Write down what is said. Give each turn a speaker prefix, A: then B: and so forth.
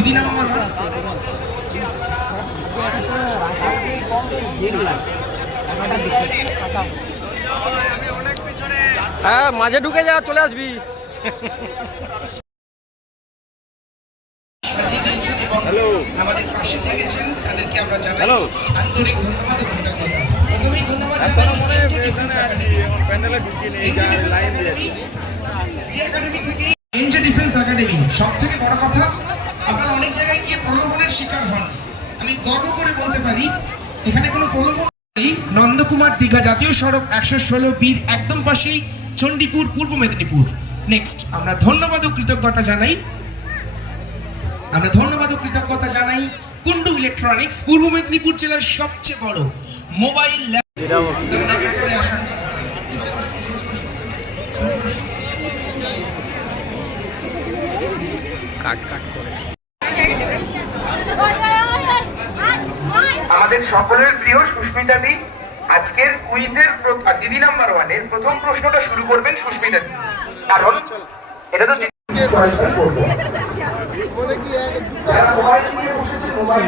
A: দিদি ওয়ান
B: হ্যাঁ মাঝে ঢুকে যা চলে আসবি।
A: আমাদের পাশে থেকেছেন তাদেরকে আমরা জানাই
B: হ্যালো।
A: আন্তরিক ধন্যবাদ ও কৃতজ্ঞতা প্রথমেই ধন্যবাদ জানাই NJ defence academy NJ defence academy যে একাডেমি থেকে এনজে ডিফেন্স একাডেমি সব থেকে বড় কথা আমি গর্ব করে বলতে পারি এখানে কোনো প্রলোভন নেই। নন্দকুমার দীঘা জাতীয় সড়ক একশো ষোলো বীর একদম পাশেই চণ্ডীপুর পূর্ব মেদিনীপুর। নেক্সট আমরা ধন্যবাদ ও কৃতজ্ঞতা জানাই। আমরা ধন্যবাদ ও কৃতজ্ঞতা জানাই কুন্ডু ইলেকট্রনিক্স পূর্ব মেদিনীপুর জেলার সবচেয়ে বড় মোবাইল
B: কাট কাট করে।
C: আমাদের সকলের প্রিয় সুস্মিতা দি। আজকের কুইজের দিদি নাম্বার ওয়ানের প্রথম প্রশ্নটা শুরু করবেন সুস্মিতা দি। কারণ এটা তো বসেছে মোবাইল